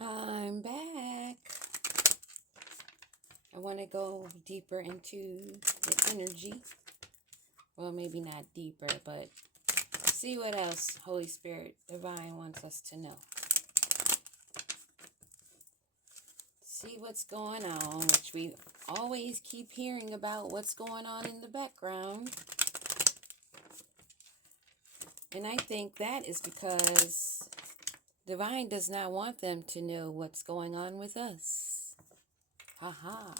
I'm back. I want to go deeper into the energy. Well, maybe not deeper, but see what else Holy Spirit Divine wants us to know. See what's going on, which we always keep hearing about what's going on in the background. And I think that is because Divine does not want them to know what's going on with us. Ha.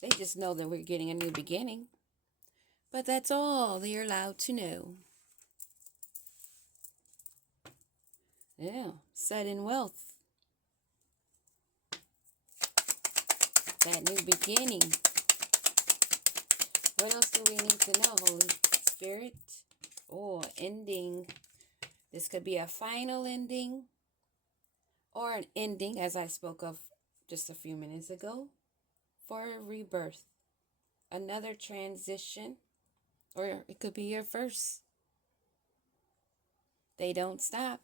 They just know that we're getting a new beginning. But that's all they're allowed to know. Yeah, sudden wealth. That new beginning. What else do we need to know, Holy Spirit? Oh, ending. This could be a final ending or an ending, as I spoke of just a few minutes ago, for a rebirth. Another transition, or it could be your first. They don't stop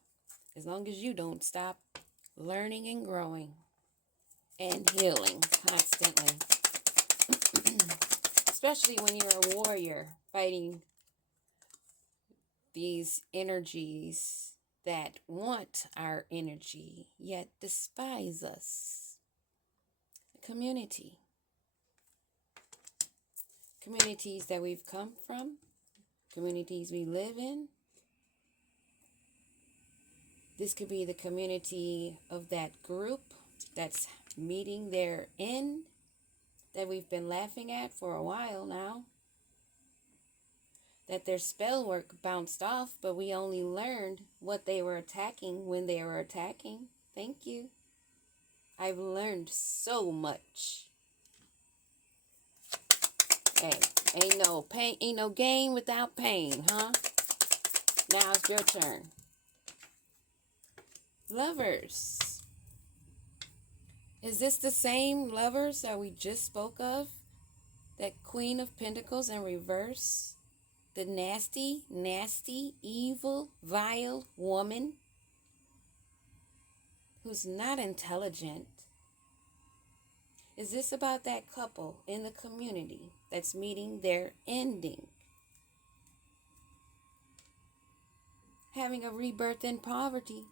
as long as you don't stop learning and growing and healing constantly. Especially when you're a warrior fighting these energies that want our energy yet despise us. Community. Communities that we've come from. Communities we live in. This could be the community of that group that's meeting their end that we've been laughing at for a while now. That their spell work bounced off, but we only learned what they were attacking when they were attacking. Thank you. I've learned so much. Hey, ain't no pain, ain't no gain without pain, huh? Now it's your turn. Lovers. Is this the same lovers that we just spoke of? That Queen of Pentacles in reverse? The nasty, evil, vile woman who's not intelligent. Is this about that couple in the community that's meeting their ending? Having a rebirth in poverty.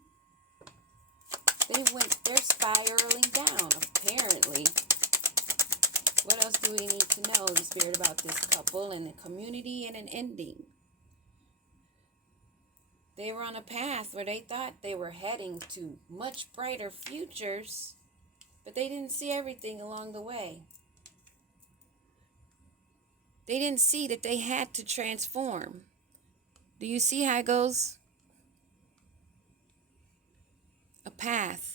They're spiraling down, apparently. What else do we need to know, the Spirit, about this couple and the community and an ending? They were on a path where they thought they were heading to much brighter futures, but they didn't see everything along the way. They didn't see that they had to transform. Do you see how it goes? A path.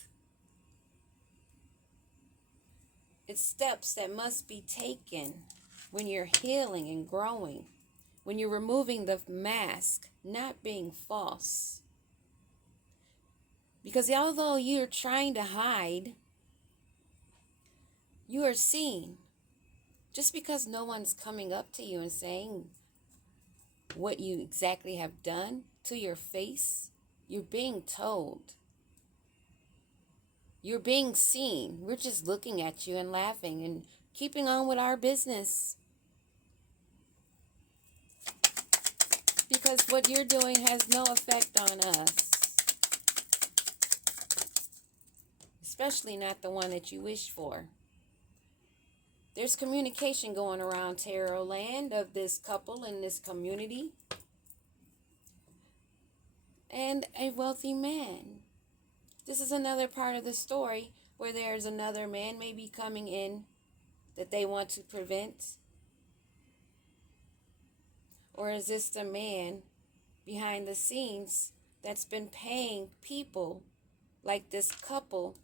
It's steps that must be taken when you're healing and growing, when you're removing the mask, not being false. Because although you're trying to hide, you are seen. Just because no one's coming up to you and saying what you exactly have done to your face, you're being told. You're being seen. We're just looking at you and laughing and keeping on with our business. Because what you're doing has no effect on us. Especially not the one that you wish for. There's communication going around Tarot Land of this couple in this community. And a wealthy man. This is another part of the story where there's another man maybe coming in that they want to prevent. Or is this the man behind the scenes that's been paying people like this couple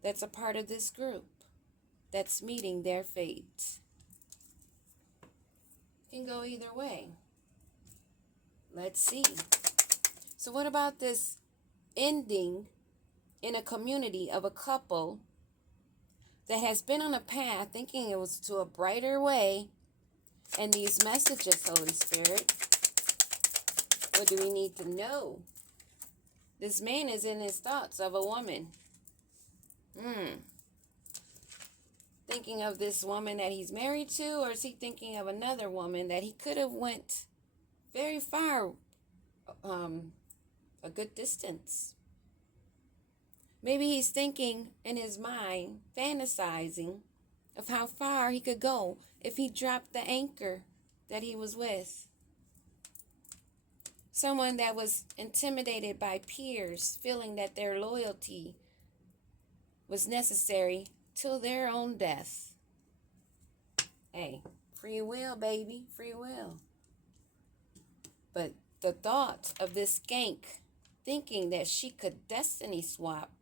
that's a part of this group that's meeting their fate? It can go either way. Let's see. So what about this ending in a community of a couple that has been on a path thinking it was to a brighter way, and these messages, Holy Spirit, what do we need to know? This man is in his thoughts of a woman. Thinking of this woman that he's married to, or is he thinking of another woman that he could have went very far, a good distance? Maybe he's thinking in his mind, fantasizing of how far he could go if he dropped the anchor that he was with. Someone that was intimidated by peers, feeling that their loyalty was necessary till their own death. Hey, free will, baby, free will. But the thought of this skank thinking that she could destiny swap,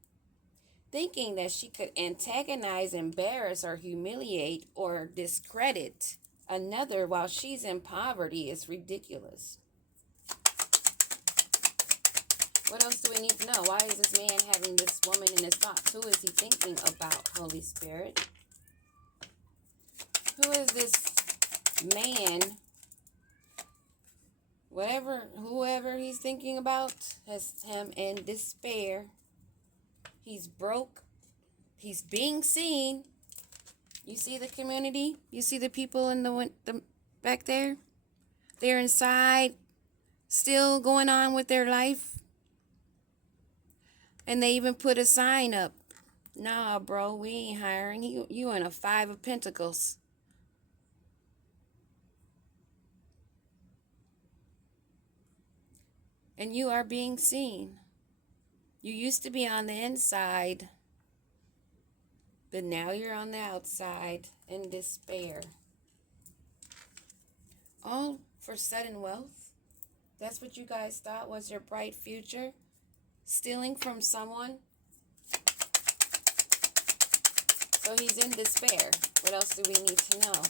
thinking that she could antagonize, embarrass, or humiliate, or discredit another while she's in poverty is ridiculous. What else do we need to know? Why is this man having this woman in his thoughts? Who is he thinking about, Holy Spirit? Who is this man? Whoever he's thinking about has him in despair. He's broke. He's being seen. You see the community? You see the people in the back there? They're inside, still going on with their life. And they even put a sign up. Nah, bro, we ain't hiring you. You in a 5 of Pentacles. And you are being seen. You used to be on the inside, but now you're on the outside in despair. All for sudden wealth. That's what you guys thought was your bright future? Stealing from someone? So he's in despair. What else do we need to know?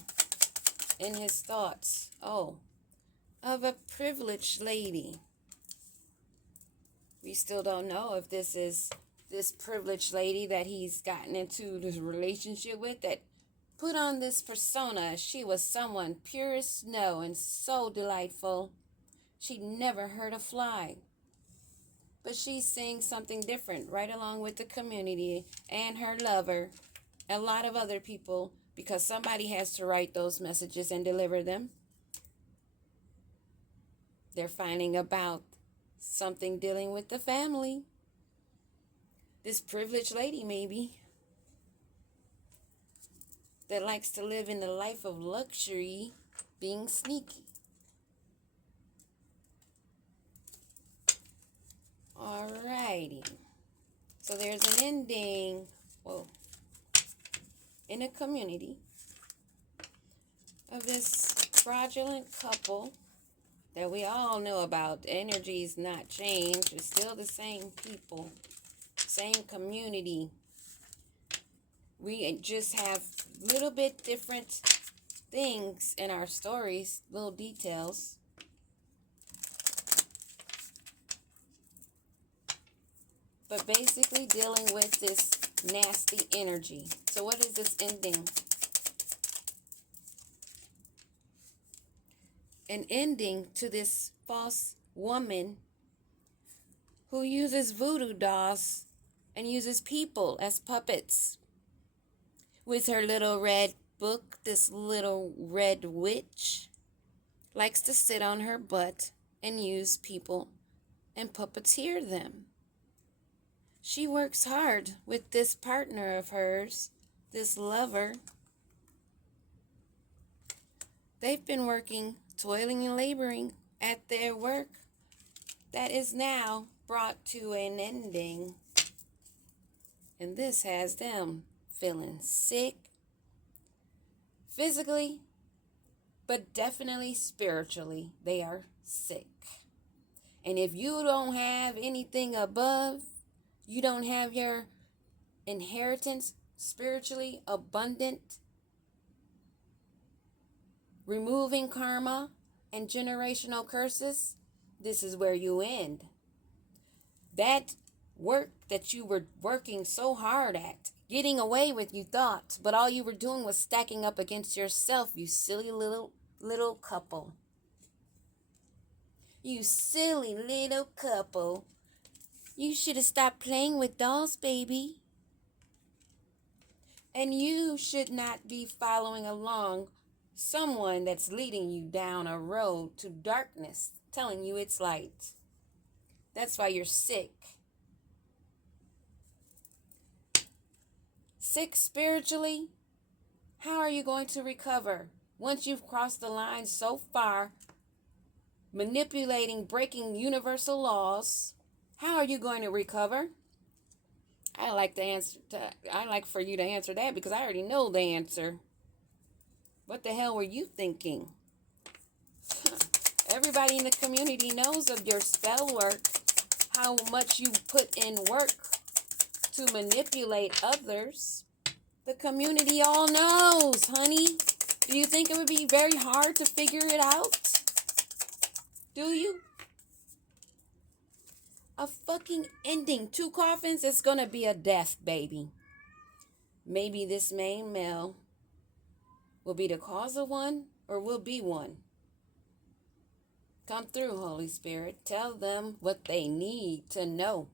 In his thoughts. Oh, of a privileged lady. We still don't know if this is this privileged lady that he's gotten into this relationship with that put on this persona. She was someone pure as snow and so delightful. She'd never hurt a fly. But she's saying something different right along with the community and her lover, a lot of other people, because somebody has to write those messages and deliver them. They're finding about something dealing with the family. This privileged lady, maybe, that likes to live in the life of luxury, being sneaky. Alrighty. So there's an ending, in a community of this fraudulent couple that we all know about. The energy's not changed. It's still the same people, same community. We just have little bit different things in our stories, little details. But basically dealing with this nasty energy. So what is this ending? An ending to this false woman who uses voodoo dolls and uses people as puppets. With her little red book, this little red witch likes to sit on her butt and use people and puppeteer them. She works hard with this partner of hers, this lover. They've been working, toiling and laboring at their work that is now brought to an ending. And this has them feeling sick, physically, but definitely spiritually. They are sick. And if you don't have anything above, you don't have your inheritance spiritually abundant, removing karma and generational curses, this is where you end. That work that you were working so hard at, getting away with, you thought, but all you were doing was stacking up against yourself, you silly little couple. You silly little couple. You should have stopped playing with dolls, baby. And you should not be following along someone that's leading you down a road to darkness, telling you it's light. That's why you're sick. Sick spiritually? How are you going to recover once you've crossed the line so far, manipulating, breaking universal laws? How are you going to recover? I like for you to answer that because I already know the answer. What the hell were you thinking? Everybody in the community knows of your spell work, how much you put in work to manipulate others. The community all knows, honey. Do you think it would be very hard to figure it out? Do you? A fucking ending. 2 coffins, it's gonna be a death, baby. Maybe this main male will be the cause of one or will be one. Come through, Holy Spirit. Tell them what they need to know.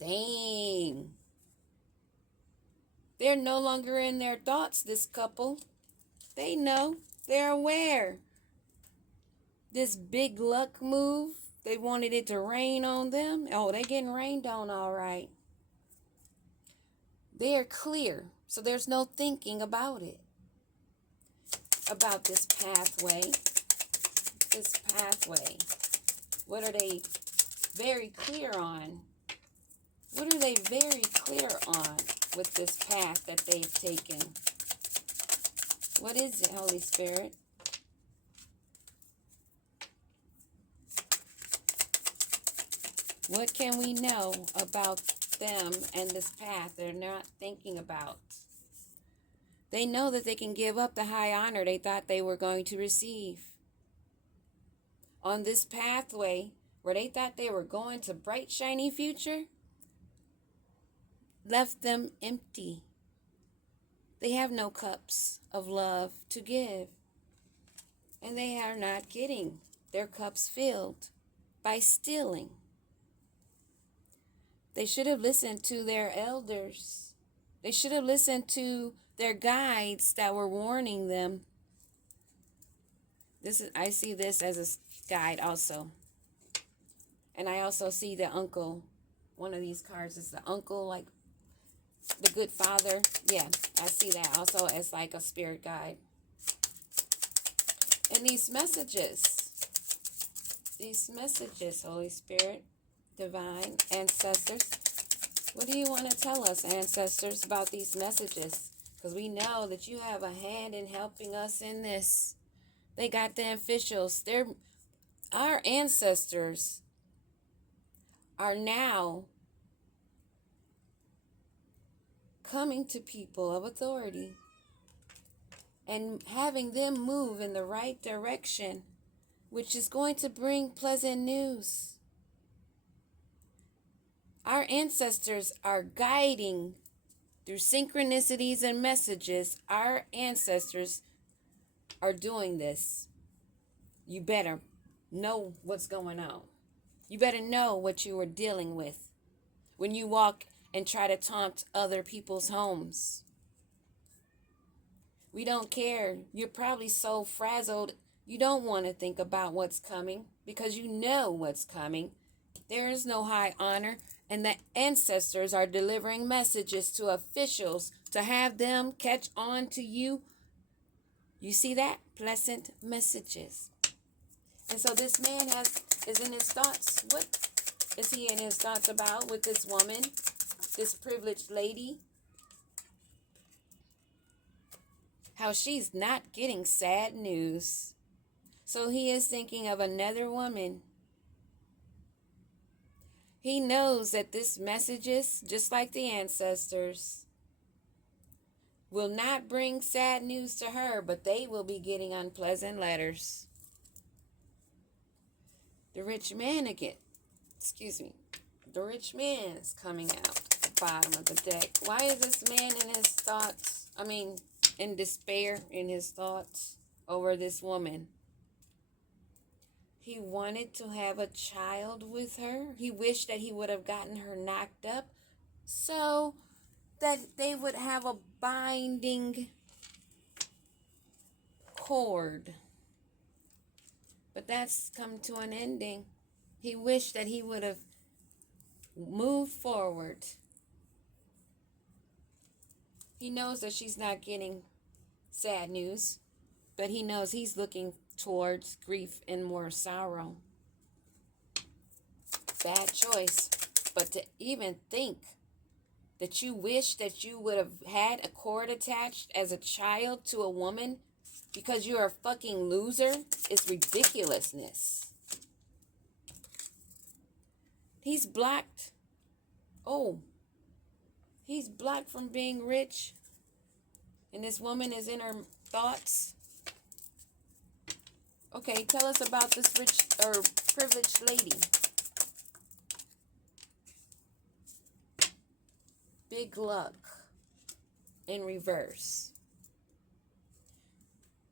Dang. They're no longer in their thoughts, this couple. They know. They're aware. This big luck move, they wanted it to rain on them. Oh, they're getting rained on all right. They are clear, so there's no thinking about it. About this pathway. This pathway. What are they very clear on? What are they very clear on with this path that they've taken? What is it, Holy Spirit? What can we know about them and this path they're not thinking about? They know that they can give up the high honor they thought they were going to receive. On this pathway where they thought they were going to bright, shiny future, left them empty. They have no cups of love to give. And they are not getting their cups filled by stealing. They should have listened to their elders. They should have listened to their guides that were warning them. I see this as a guide also. And I also see the uncle. One of these cards is the uncle, like the good father. Yeah, I see that also as like a spirit guide. And these messages, Holy Spirit, divine, ancestors, what do you want to tell us, ancestors, about these messages? Because we know that you have a hand in helping us in this. They got the officials. Our ancestors are now coming to people of authority and having them move in the right direction, which is going to bring pleasant news. Our ancestors are guiding through synchronicities and messages. Our ancestors are doing this. You better know what's going on. You better know what you are dealing with when you walk and try to taunt other people's homes. We don't care. You're probably so frazzled, you don't want to think about what's coming because you know what's coming. There is no high honor, and the ancestors are delivering messages to officials to have them catch on to you. You see that? Pleasant messages. And so this man is in his thoughts. What is he in his thoughts about with this woman, this privileged lady? How she's not getting sad news. So he is thinking of another woman. He knows that this messages, just like the ancestors, will not bring sad news to her, but they will be getting unpleasant letters. The rich man again. The rich man is coming out at the bottom of the deck. Why is this man in his thoughts? In despair in his thoughts over this woman. He wanted to have a child with her. He wished that he would have gotten her knocked up so that they would have a binding cord. But that's come to an ending. He wished that he would have moved forward. He knows that she's not getting sad news, but he knows he's looking towards grief and more sorrow. Bad choice. But to even think that you wish that you would have had a cord attached as a child to a woman because you're a fucking loser is ridiculousness. He's blocked. Oh, he's blocked from being rich. And this woman is in her thoughts. Okay, tell us about this rich or privileged lady. Big luck in reverse.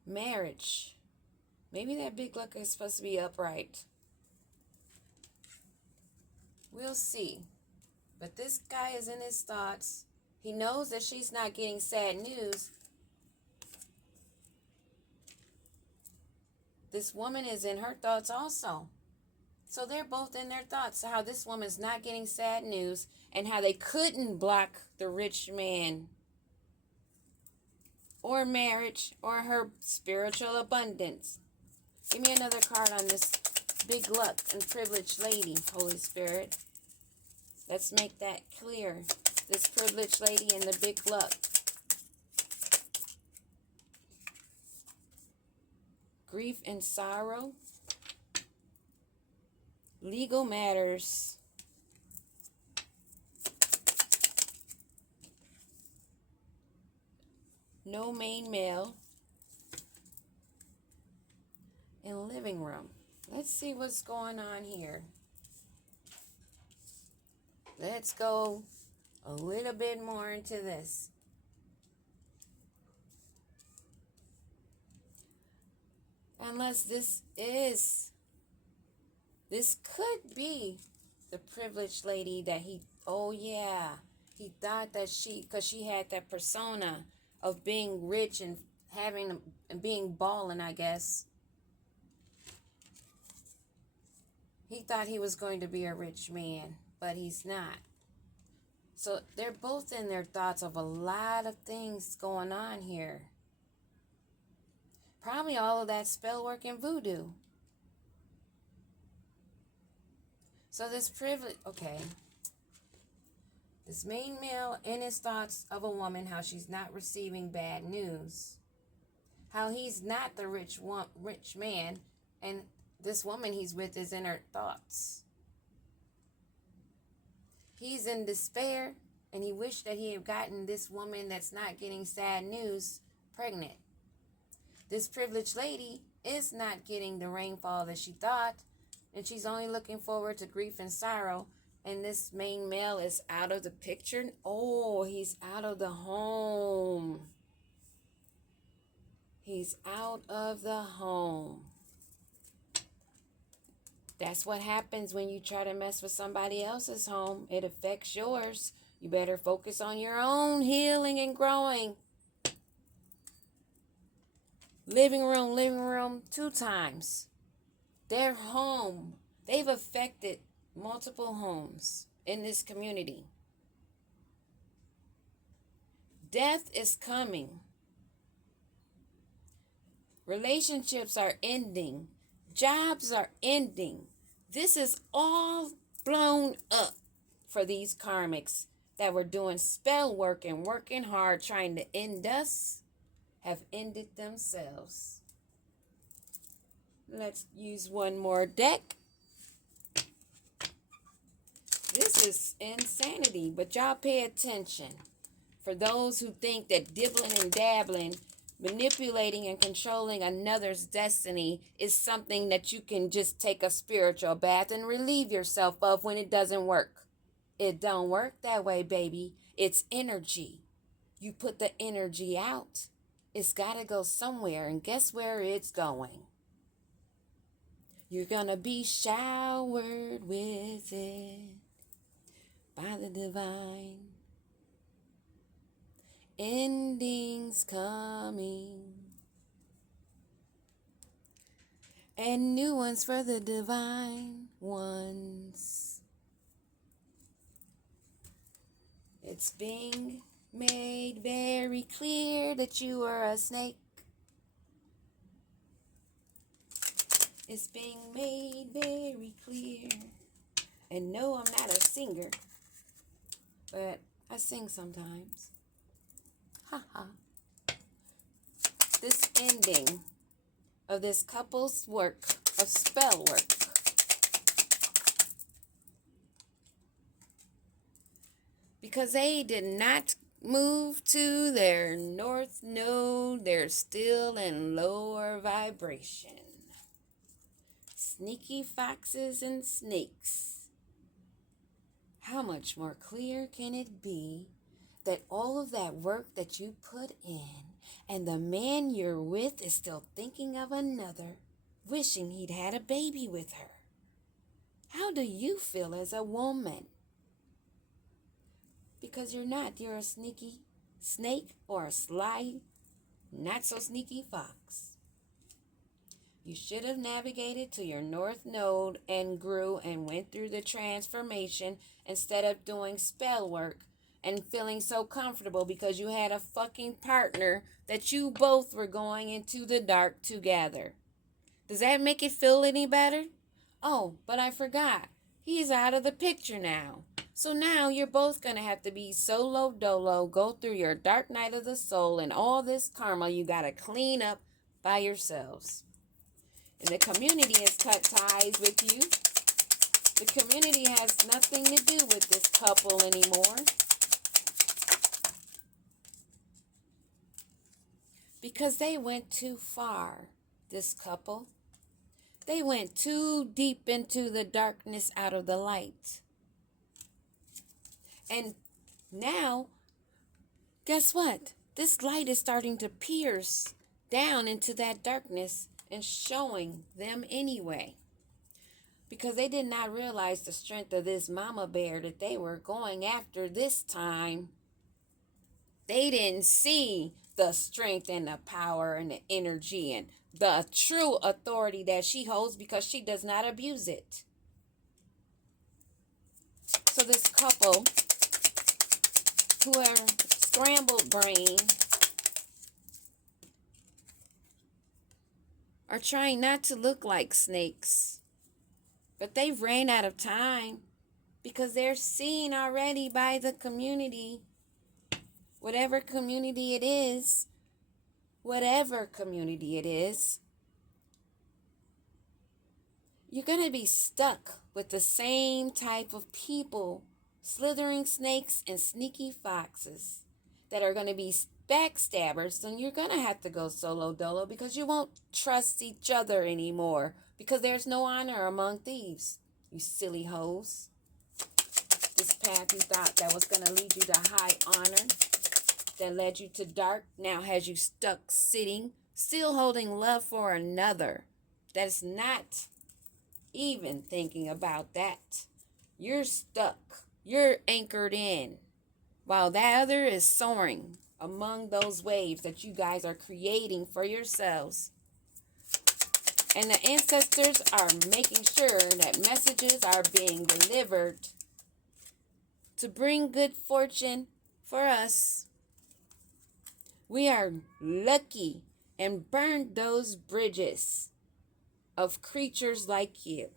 Marriage. Maybe that big luck is supposed to be upright. We'll see. But this guy is in his thoughts. He knows that she's not getting sad news. This woman is in her thoughts also. So they're both in their thoughts. How this woman's not getting sad news and how they couldn't block the rich man or marriage or her spiritual abundance. Give me another card on this big luck and privileged lady, Holy Spirit. Let's make that clear. This privileged lady and the big luck. Grief and sorrow. Legal matters. No main male. And living room. Let's see what's going on here. Let's go a little bit more into this. Unless this could be the privileged lady that he thought that because she had that persona of being rich and being balling, I guess. He thought he was going to be a rich man, but he's not. So they're both in their thoughts of a lot of things going on here. Probably all of that spell work and voodoo. So this privilege, okay. This main male in his thoughts of a woman, how she's not receiving bad news. How he's not the rich man, and this woman he's with is in her thoughts. He's in despair, and he wished that he had gotten this woman that's not getting sad news pregnant. This privileged lady is not getting the rainfall that she thought, and she's only looking forward to grief and sorrow. And this main male is out of the picture. Oh, he's out of the home. He's out of the home. That's what happens when you try to mess with somebody else's home. It affects yours. You better focus on your own healing and growing. Living room 2 times. Their home. They've affected multiple homes in this community. Death is coming. Relationships are ending. Jobs are ending. This is all blown up for these karmics that were doing spell work and working hard trying to end us, have ended themselves. Let's use one more deck. This is insanity, but y'all pay attention. For those who think that dibbling and dabbling, manipulating and controlling another's destiny is something that you can just take a spiritual bath and relieve yourself of when it doesn't work. It don't work that way, baby. It's energy. You put the energy out. It's got to go somewhere, and guess where it's going? You're gonna be showered with it by the divine. Endings coming. And new ones for the divine ones. It's being made very clear that you are a snake. It's being made very clear. And no, I'm not a singer, but I sing sometimes. Ha ha. This ending of this couple's work of spell work because they did not move to their north node, they're still in lower vibration. Sneaky foxes and snakes. How much more clear can it be that all of that work that you put in and the man you're with is still thinking of another, wishing he'd had a baby with her? How do you feel as a woman? Because you're not. You're a sneaky snake or a sly, not so sneaky fox. You should have navigated to your north node and grew and went through the transformation instead of doing spell work and feeling so comfortable because you had a fucking partner that you both were going into the dark together. Does that make it feel any better? Oh, but I forgot. He's out of the picture now. So now you're both going to have to be solo dolo, go through your dark night of the soul and all this karma you got to clean up by yourselves. And the community has cut ties with you. The community has nothing to do with this couple anymore. Because they went too far, this couple. They went too deep into the darkness out of the light. And now, guess what? This light is starting to pierce down into that darkness and showing them anyway. Because they did not realize the strength of this mama bear that they were going after this time. They didn't see the strength and the power and the energy and the true authority that she holds because she does not abuse it. So this couple who are scrambled brain are trying not to look like snakes. But they've ran out of time because they're seen already by the community. Whatever community it is, you're going to be stuck with the same type of people, slithering snakes and sneaky foxes that are going to be backstabbers. Then you're going to have to go solo dolo because you won't trust each other anymore because there's no honor among thieves, you silly hoes. This path you thought that was going to lead you to high honor, that led you to dark, now has you stuck sitting, still holding love for another. That's not even thinking about that. You're stuck. You're anchored in. While that other is soaring among those waves that you guys are creating for yourselves. And the ancestors are making sure that messages are being delivered to bring good fortune for us. We are lucky and burned those bridges of creatures like you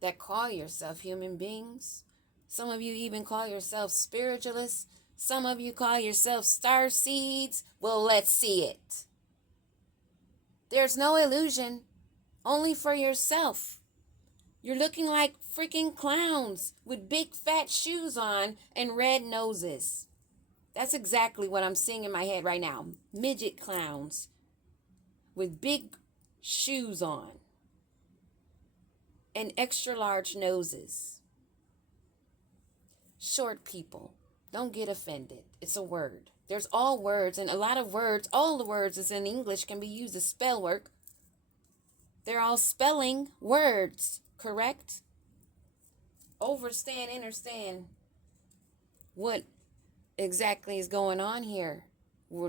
that call yourself human beings. Some of you even call yourself spiritualists. Some of you call yourself star seeds. Well, let's see it. There's no illusion, only for yourself. You're looking like freaking clowns with big fat shoes on and red noses. That's exactly what I'm seeing in my head right now. Midget clowns with big shoes on and extra large noses. Short people. Don't get offended. It's a word. There's all words and a lot of words. All the words is in English can be used as spell work. They're all spelling words, correct? Understand what exactly is going on here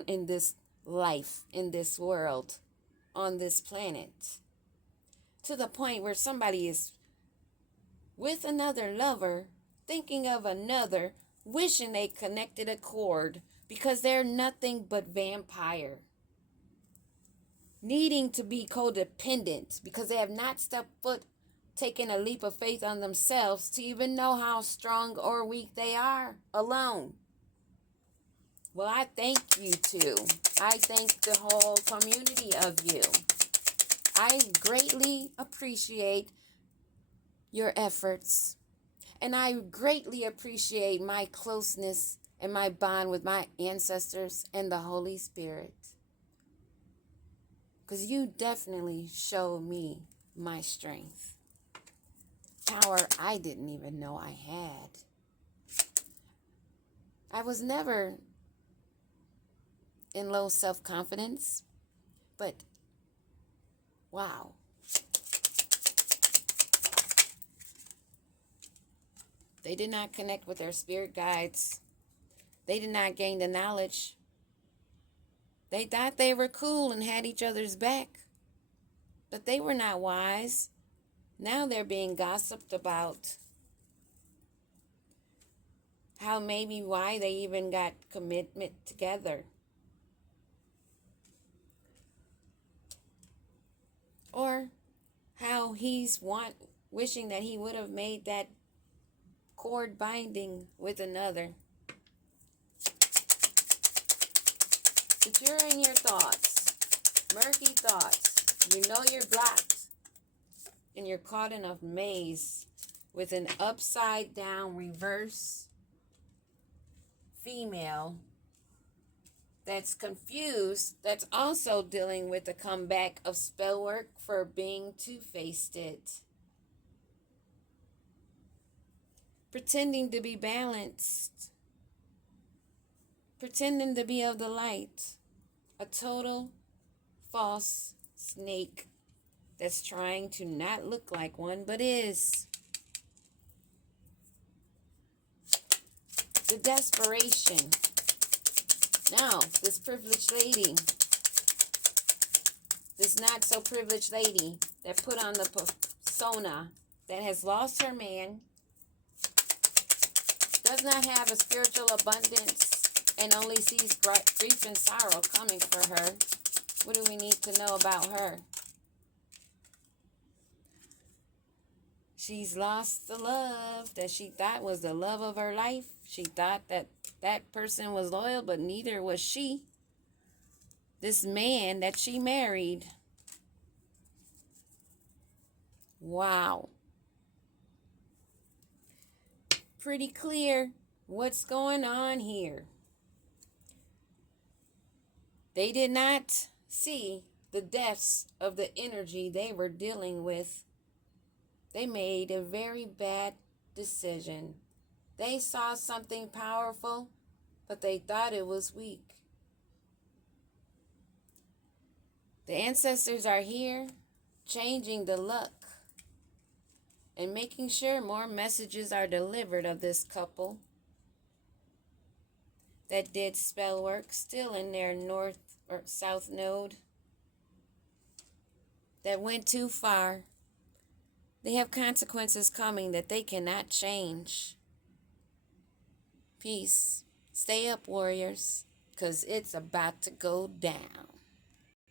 in this life, in this world, on this planet. To the point where somebody is with another lover, thinking of another, wishing they connected a cord because they're nothing but vampire. Needing to be codependent because they have not stepped foot, taken a leap of faith on themselves to even know how strong or weak they are alone. Well, I thank you too. I thank the whole community of you. I greatly appreciate your efforts. And I greatly appreciate my closeness and my bond with my ancestors and the Holy Spirit. Because you definitely show me my strength. Power I didn't even know I had. I was never in low self-confidence, but wow. They did not connect with their spirit guides. They did not gain the knowledge. They thought they were cool and had each other's back, but they were not wise. Now they're being gossiped about. How maybe why they even got commitment together. Or how he's wishing that he would have made that cord binding with another. But you're in your thoughts, murky thoughts. You know you're blocked. And you're caught in a maze with an upside down reverse female that's confused, that's also dealing with the comeback of spell work for being two-faced it. Pretending to be balanced. Pretending to be of the light. A total false snake that's trying to not look like one, but is. The desperation. Now, this privileged lady, this not so privileged lady that put on the persona, that has lost her man, does not have a spiritual abundance, and only sees grief and sorrow coming for her. What do we need to know about her? She's lost the love that she thought was the love of her life. She thought that that person was loyal, but neither was she. This man that she married. Wow. Pretty clear what's going on here. They did not see the depths of the energy they were dealing with. They made a very bad decision. They saw something powerful, but they thought it was weak. The ancestors are here, changing the luck and making sure more messages are delivered of this couple that did spell work, still in their north or south node, that went too far. They have consequences coming that they cannot change. Peace. Stay up, warriors, because it's about to go down.